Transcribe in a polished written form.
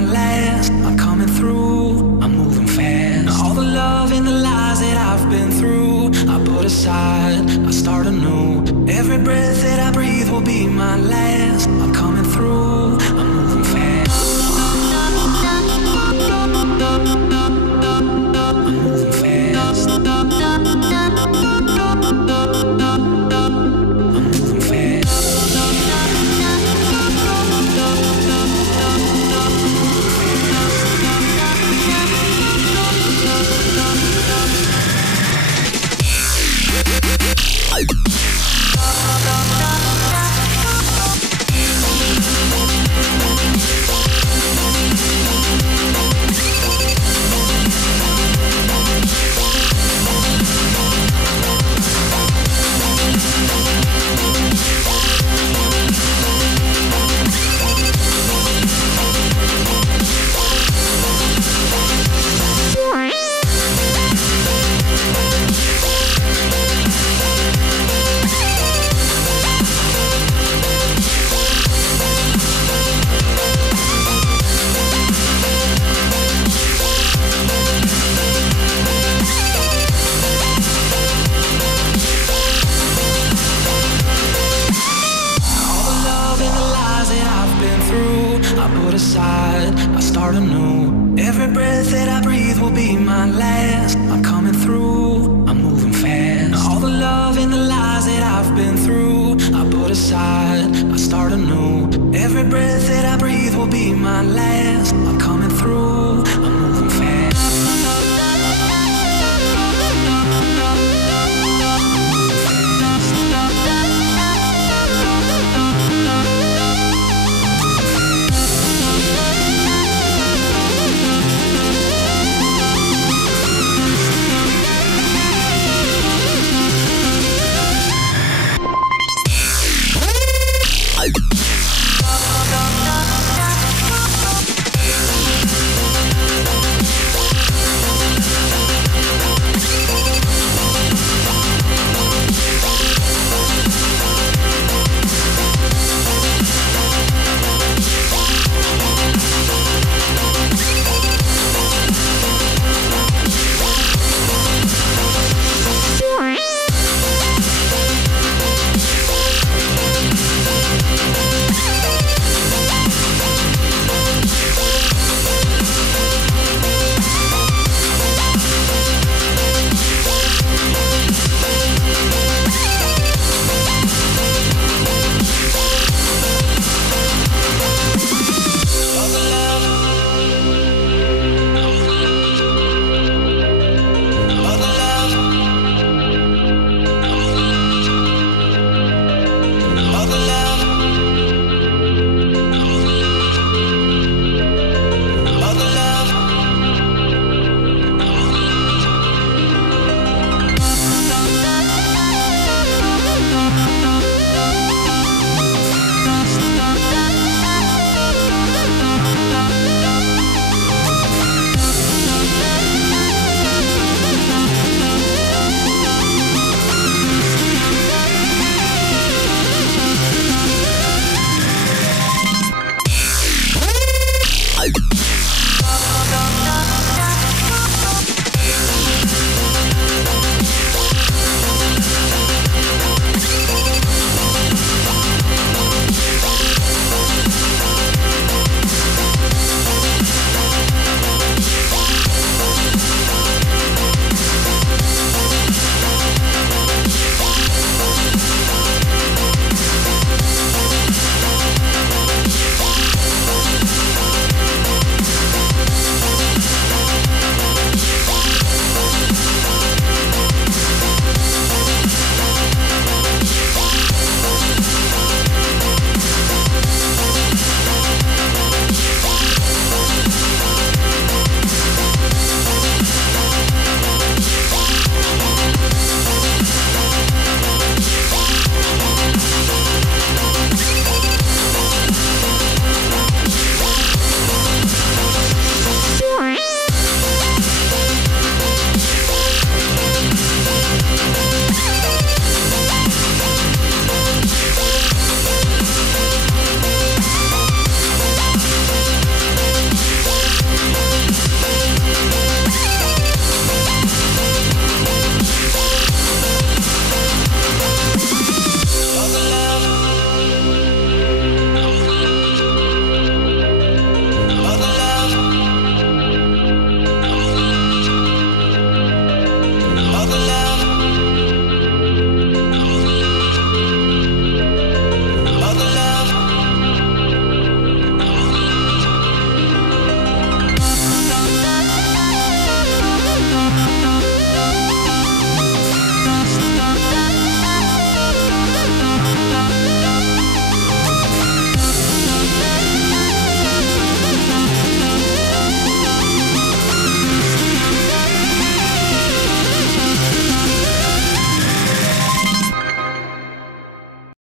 my last. I'm coming through, I'm moving fast. All the love and the lies that I've been through, I put aside, I start anew. Every breath that I breathe will be my last. I'm coming through, I'm moving fast. I'm moving fast. I'm moving fast. Aside, I start anew. Every breath that I breathe will be my last. I'm coming through, I'm moving fast. All the love and the lies that I've been through, I put aside, I start anew. Every breath that I breathe will be my last. I'm coming through.